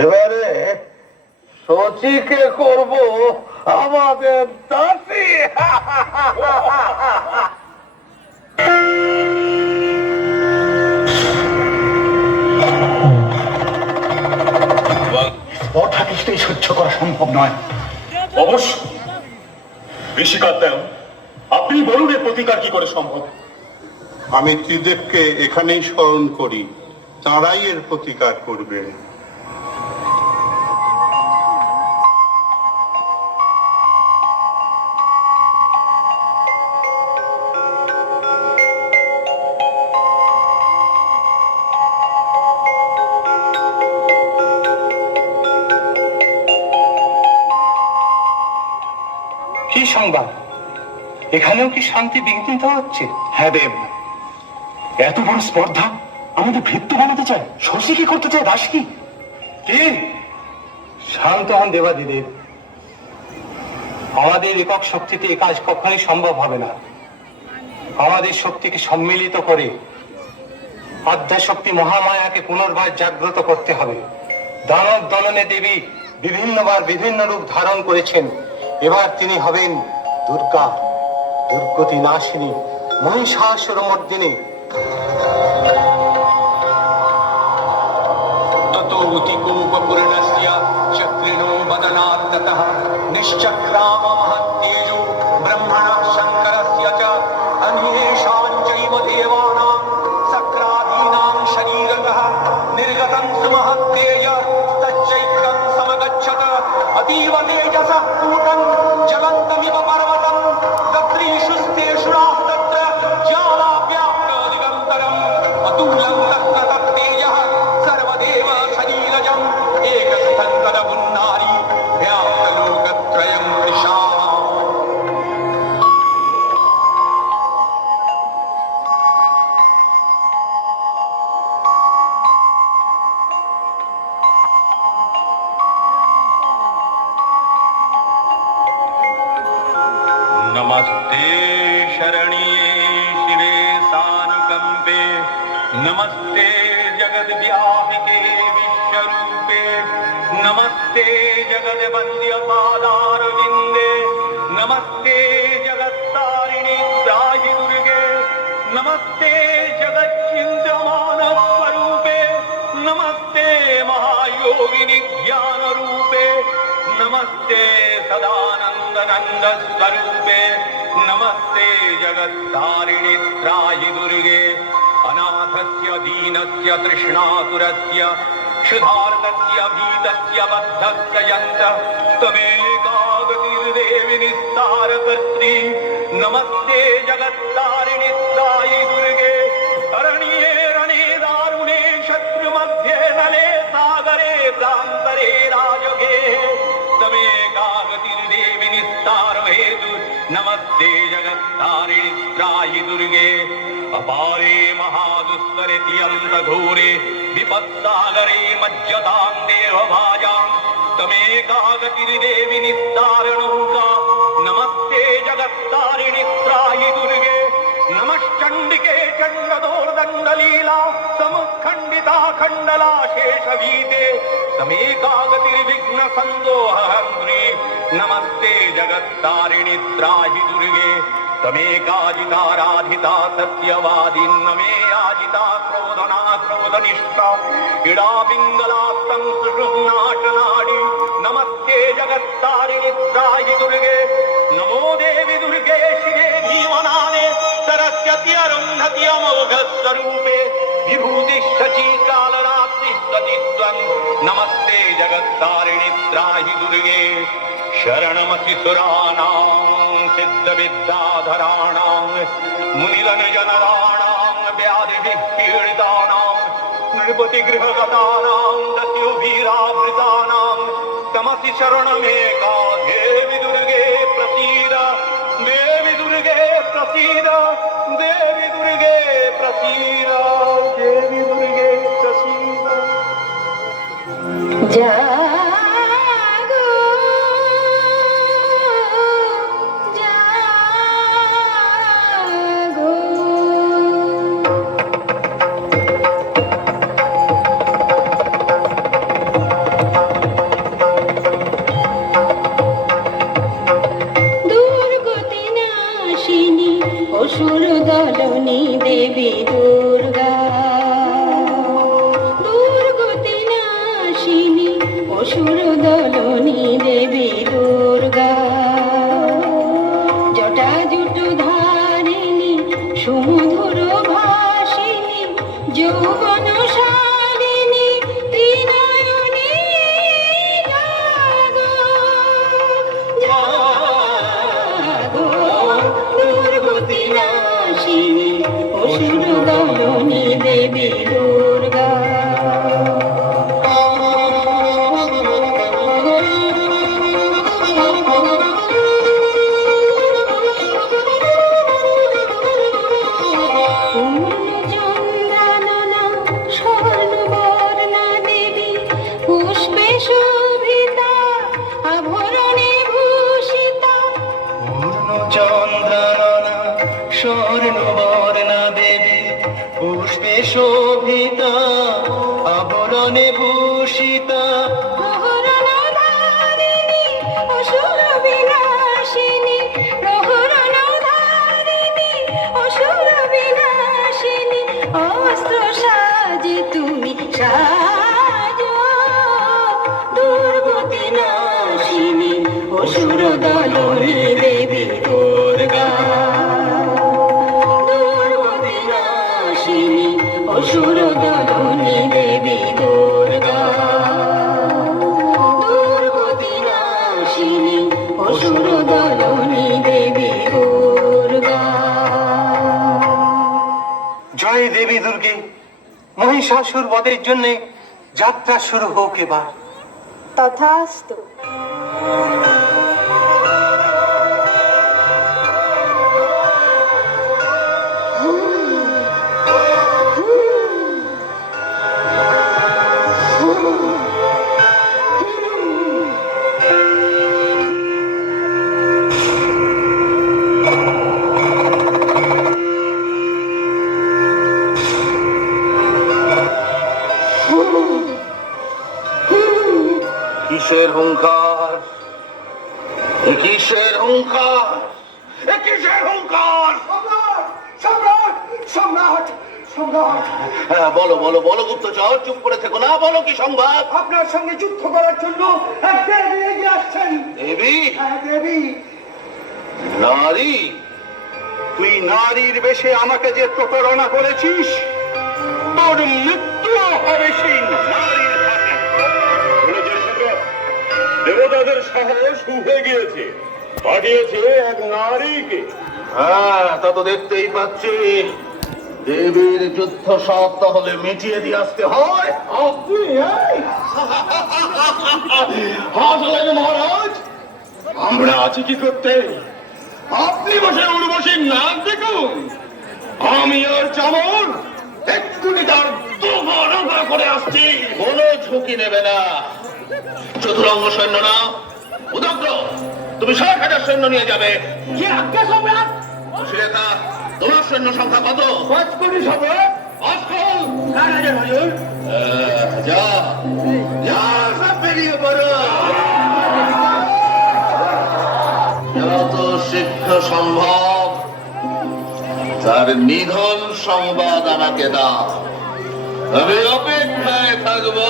এবারে শচীকে করব আমাদের দাসী। স্পর্ধা কিছুতেই সহ্য করা সম্ভব নয়। অবশ্য ঋষিকার দেন, আপনি বলুন এর প্রতিকার কি করে সম্ভব। আমি ত্রিদেবকে এখানেই স্মরণ করি, তাঁরাই এর প্রতিকার করবেন। কি সংবাদ? এখানেও কি শান্তি বিঘ্নিত হচ্ছে? হ্যাঁ দেব, এত বড় স্পর্ধা আমাদের ভৃত্য বানাতে চায়। শশী কি করতে চায়? দাস কি? কি? শান্ত হন দেবাদিদেব। আমাদের একক শক্তিতে এ কাজ কখনোই সম্ভব হবে না। আমাদের শক্তিকে সম্মিলিত করে আদ্যাশক্তি মহামায়াকে পুনর্বার জাগ্রত করতে হবে। দানব দলনে দেবী বিভিন্নবার বিভিন্ন রূপ ধারণ করেছেন। এবার তিনি হবেন দুর্গা, দুর্গতি নাশিনী, মহিষাসুর মর্দিনী। ততোতিকোপপূর্ণস্য চক্রিণো বদনাত্ততঃ নিশ্চক্রাম মহত্তেজো ব্রহ্মণঃ শঙ্করস্য চ अन्येषां चैव देवानां सक्रादीनां शरीरतः निर्गतं सुमहत्तेज तच्चैत्रं समगच्छत अतीव तेजसः पूतं ज्वलन्तमिव पर्वतं दद्रीषुस्तेषुरास्तत्र ज्वालाव्याप्तदिगन्तरम् अतुलं तत्र तत्तेजः सर्वदेव शरीरजम् एकस्थं तदपुन्नारी व्याप्तलोकत्रयं वृषा। नमस्ते शरण्ये शिवे सानुकंपे, नमस्ते जगद्व्यापिके विश्वरूपे, नमस्ते जगद्वन्द्यपादारविन्दे, नमस्ते जगत्तारिणि त्राहि दुर्गे, नमस्ते जगच्चिन्त्यमानस्वरूपे, नमस्ते महायोगिनि ज्ञानरूपे, नमस्ते सदानंद स्वरूपे, नमस्ते जगत्तारिणि त्राहि दुर्गे, अनाथस्य दीनस्य तृष्णातुरस्य क्षुधार्तस्य भीतस्य बद्धस्य यन्त्रः त्वमेकागतिर्देवि निस्तारकर्त्री। नमस्ते जगत्तारिणि त्राहि दुर्गे, अरण्ये रणे दारुणे शत्रुमध्ये नले सागरे प्रान्तरे राजगे तमेकागतिर्देवि निस्तारहेतु। नमस्ते जगत्तारिणि त्राहि दुर्गे, अपारे महादुस्तरे तियन्तघोरे विपत्सागरे मज्जतां देवभाजां तमेकागतिर्देवि निस्तारणौका। नमस्ते जगत्तारिणि त्राहि दुर्गे, नमश्चण्डिके चण्डदोर्दण्डलीला समुत्खण्डिता खण्डला शेषवीते तमेकागतिर्विघ्न संदोहहन्त्री। नमस्ते जगत्तारिणि त्राहि दुर्गे, तमेकाजिताराधिता सत्यवादिन्नमे याजिता क्रोधना क्रोधनिष्ठा इडा पिङ्गलास्तं सुषुम्नाशनाडि। नमस्ते जगत्तारिणि त्राहि दुर्गे, नमो देवि दुर्गे शिवे भीमनाने सरस्वती अरुन्धति अमोघस्वरूपे विभूतिः शची कालरात्रिस्वतित्वं। नमस्ते जगत्तारिणि त्राहि दुर्गे, शरणमसि सुराणां सिद्धविद्याधराणां मुनिजनराणां व्याधिभिः पीडितानां नृपतिगृहगतानां दस्युभिरावृतानां तमसि शरणमेका देवि दुर्गे प्रसीद। देवि दुर्गे प्रसीद, देवि दुर्गे प्रसीद, देवि दुर्गे प्रसीद। দেবী দুর্গা। পূর্ণচন্দ্রাননা স্বর্ণবর্ণা দেবী পুষ্পে শোভিতা আভরণে ভূষিতা। পূর্ণচন্দ্রাননা স্বর্ণবর্ণা দেবী পুষ্পে শোভিতা আবরণে ভূষিতা। প্রহরণধারিণী অসুর বিনাশিনী, প্রহরণধারিণী অসুর বিনাশিনী, অস্ত্র সাজে তুমি সাজো দুর্গতি নাশিনী, অসুর দলনী দেবী দুর্গা। দুর্গতি নাশিনী অসুর দলনী দেবী দুর্গা। দুর্গতি নাশিনী অসুর দলনী দেবী দুর্গা। জয় দেবী দুর্গে, মহিষাসুর বধের জন্য যাত্রা শুরু হোক এবার। তথাস্তু। কিসের হুঙ্কার? এ কিসের হুঙ্কার? এ কিসের হুঙ্কার? সম্রাট সম্রাট সম্রাট, হ্যাঁ, বলো বলো বলো গুপ্তচর, চুপ করে থেকো না, বলো কি সংবাদ? আপনার সঙ্গে যুদ্ধ করার জন্য এক দেবী এগিয়ে আসছেন। দেবী? হ্যাঁ, দেবী। নারী? তুই নারীর বেশে আমাকে যে প্রতারণা করেছিস, তোর মৃত্যু হবে সেই নারীর হাতে। দেবতাদের সাহস উঠে গিয়েছে, পাঠিয়েছে এক নারীকে। হ্যাঁ, তা তো দেখতেই পাচ্ছি। দেবীর যুদ্ধ সব তাহলে মিটিয়ে দিয়ে আসতে হয়। আপনি হাসলেন মহারাজ, আমরা আছি কি করতে? আপনি বসে উর্বশী নাচ দেখুন। আমি আর চামর এক্ষুনি তার দুবার করে আসছি। কোনো ঝুঁকি নেবে না। চতুরঙ্গ সৈন্য না, উদগ্র, তুমি ৬০,০০০ সৈন্য নিয়ে যাবে। যে আজ্ঞা সম্রাট। সুলেখা, তোমার সৈন্য সংখ্যা কত? ৫ কোটি সম্রাট। অস্কল, ৪,০০০ হুজুর। যা যা, সব বেরিয়ে পড়ো। যত শীঘ্র সম্ভব তার নিধন সংবাদ আমাকে দাও, আমি অপেক্ষায় থাকবো।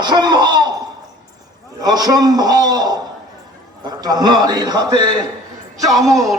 অসম্ভব, অসম্ভব। একটা নারীর হাতে চামর